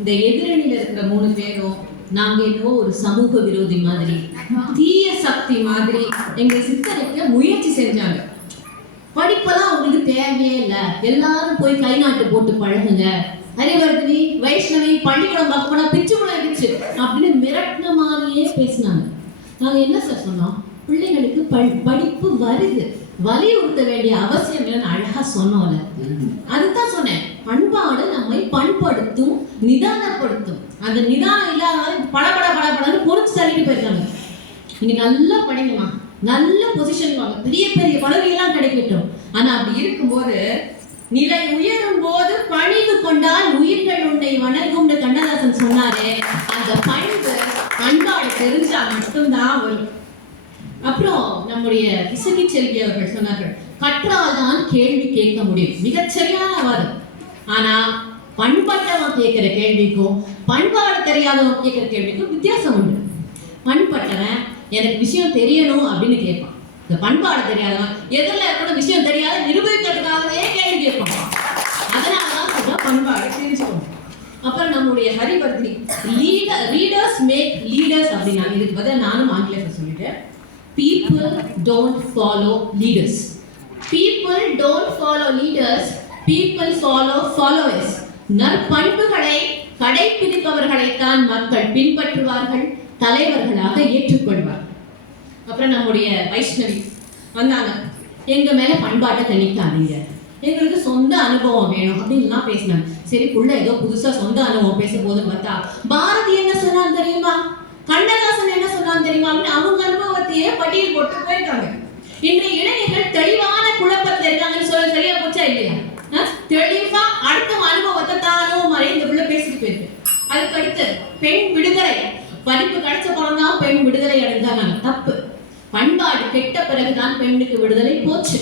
இந்த எதிரணியில இருக்கிற 3 பேரும் நாங்க என்னவோ ஒரு சமூக விரோதி மாதிரி, தீய சக்தி மாதிரி எங்களை சித்தரிக்க முயற்சி செஞ்சாங்க. படிப்பெல்லாம் அவங்களுக்கு தேவையே இல்லை, எல்லாரும் போய் கை நாட்டு போட்டு பழகுங்க, ஹரிவர்தினி வைஷ்ணவி பள்ளிக்கூடம் பார்க்க போனா பிச்சு முளைச்சு அப்படின்னு மிரட்டின மாதிரியே பேசினாங்க. நாங்க என்ன சார் சொன்னோம், பிள்ளைகளுக்கு படிப்பு வருது, வலியுறுத்த வேண்டிய அவசியம் இல்லைன்னு அழகா சொன்னோம்ல. அதுதான் சொன்னேன், பண்பாடு நம்மை பண்படுத்தும், நிதானப்படுத்தும். அந்த நிதானம் இல்லாத படபட படபடன்னு பொறுத்து தள்ளிட்டு போயிருக்காங்க. நீங்க நல்லா படிங்கம்மா, நல்ல பொசிஷன் வாங்க, பெரிய பெரிய பதவியெல்லாம் கிடைக்கட்டும். ஆனா அப்படி இருக்கும்போது நிலை உயரும் போது பணிவு கொண்டால் உயிர்கள் உன்னை வணங்கும்னு கண்ணதாசன் சொன்னாரே, அந்த பண்பு பண்பாடு தெரிஞ்சா மட்டும்தான் வரும். அப்புறம் நம்முடைய இசகி செல்வி அவர்கள் சொன்னார்கள், கற்றால் தான் கேள்வி கேட்க முடியும். மிகச்சரியான வாதம். ஆனா பண்பட்டவன் கேட்கிற கேள்விக்கும் பண்பாடு தெரியாதவன் கேட்கிற கேள்விக்கும் வித்தியாசம் உண்டு. பண்பட்டவன் எனக்கு விஷயம் தெரியணும் அப்படின்னு கேட்பான். இந்த பண்பாடு தெரியாதவன் எதிரில் இருக்கிற விஷயம் தெரியாத நிரூபிக்கிறதுக்காகவே கேள்வி கேட்பான். அதனாலதான் சொல்றோம் பண்பாடு தெரிஞ்சுக்கணும். அப்புறம் நம்முடைய ஹரிவர்தினி ரீடர்ஸ் மேக் லீடர்ஸ் அப்படின்னா, இதுக்கு பதில் நானும் ஆங்கிலத்தில் சொல்லிட்டேன். People don't follow leaders. People don't follow leaders. People follow followers. நற்பண்புகளை கடைபிடிப்பவர்களைத்தான் மக்கள் பின்பற்றுவார்கள், தலைவர்களாக ஏற்றுக்கொள்வார். அப்புறம் நம்முடைய வைஷ்ணவி வந்தாங்க, எங்க மேல பண்பாட்டை திணிக்காதீங்க, எங்களுக்கு சொந்த அனுபவம் வேணும் அப்படின்லாம் பேசினாங்க. சரி, புள்ள ஏதோ புதுசா சொந்த அனுபவம் பேச போதுன்னு பார்த்தா பாரதி என்ன சொன்னான்னு தெரியுமா, கண்ணதாசன் என்ன சொன்னான்னு தெரியுமா அப்படின்னு அவங்க அனுபவத்தையே பட்டியல் போட்டு போயிருக்காங்க. இன்றைய இளைஞர்கள் தெளிவான குழப்பத்தில் இருக்காங்கன்னு சொல்ல சரியா போச்சா இல்லையா? தெளிவா அடுத்த அனுபவத்தை தானும் மாதிரி இந்த பிள்ளை பேசிட்டு போயிருக்கு. அதுக்கு அடுத்து பெண் விடுதலை, படிப்பு கிடைச்ச பணம்தான் பெண் விடுதலை அடைஞ்சாங்க. தப்பு. பண்பாடு கெட்ட பிறகுதான் பெண்ணுக்கு விடுதலை போச்சு.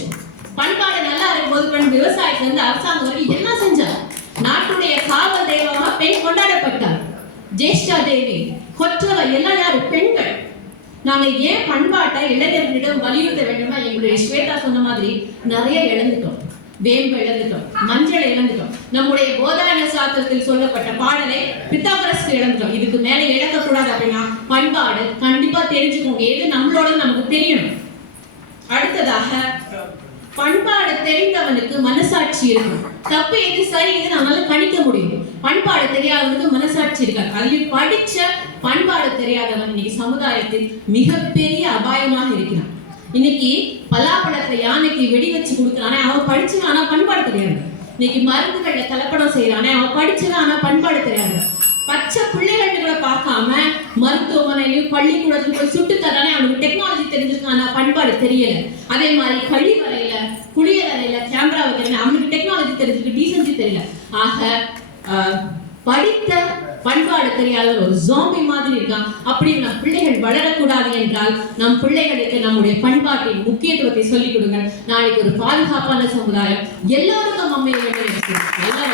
பண்பாடு நல்லா இருக்கும்போது பெண் விவசாயத்துல இருந்து அரசாங்கம் வரை என்ன செஞ்சார்? நாட்டுடைய காவல் தெய்வமாக பெண் கொண்டாடப்பட்டார். ஜேஷ்டா தேவி, கொற்றவை எல்லாம் யாரு? பெண்கள். நாங்க ஏன் பண்பாட்டை இளைஞர்களிடம் வலியுறுத்த வேண்டுமா? எங்களுடைய ஸ்வேதா சொன்ன மாதிரி நிறைய இழந்துட்டோம். வேம்பு இழந்துட்டோம், மஞ்சள் இழந்துட்டோம், நம்முடைய போதாயன சாஸ்திரத்தில் சொல்லப்பட்ட பாடலை பித்தாகரஸ்க்கு இழந்துட்டோம். இதுக்கு மேல இழக்கக்கூடாது அப்படின்னா பண்பாடு கண்டிப்பா தெரிஞ்சுக்கோங்க. எது நம்மளோட நமக்கு தெரியணும். அடுத்ததாக பண்பாடு தெரிந்தவனுக்கு மனசாட்சி இருக்கும். தப்பு எது சரி எது நம்மளால கணிக்க முடியும். பண்பாடு தெரியாதவனுக்கு மனசாட்சி இருக்காது. அதில் படிச்ச பண்பாடு தெரியாதவன் இன்னைக்கு சமுதாயத்தில் மிகப்பெரிய அபாயமாக இருக்கிறான். இன்னைக்கு பலாப்பழத்துல யானைக்கு வெடி வச்சு கொடுக்குறானே அவன் படிச்சுவான், ஆனா பண்பாடு தெரியாது. இன்னைக்கு மருந்துகள்ல கலப்படம் செய்யறானே அவன் படிச்சுவான், ஆனா பண்பாடு தெரியாது. பச்சை பிள்ளைகளை பார்க்காம மருத்துவமனையிலும் பள்ளிக்கூடத்துல போய் சுட்டு தரானே அவனுக்கு டெக்னாலஜி தெரிஞ்சிருக்கான், ஆனா பண்பாடு தெரியல. அதே மாதிரி கழிவறையில குளியலறையில கேமரா வைக்கிறேன், அவனுக்கு டெக்னாலஜி தெரிஞ்சிருக்கு, டீசன்சி தெரியல. ஆக படித்த பண்பாடு தெரியாத ஒரு ஜாம்பி மாதிரி இருக்கான். அப்படி நம் பிள்ளைகள் வளரக்கூடாது என்றால் நம் பிள்ளைகளுக்கு நம்முடைய பண்பாட்டின் முக்கியத்துவத்தை சொல்லிக் கொடுங்க. நாளைக்கு ஒரு பாதுகாப்பான சமுதாயம் எல்லாருக்கும் அமைய வேண்டும். எல்லா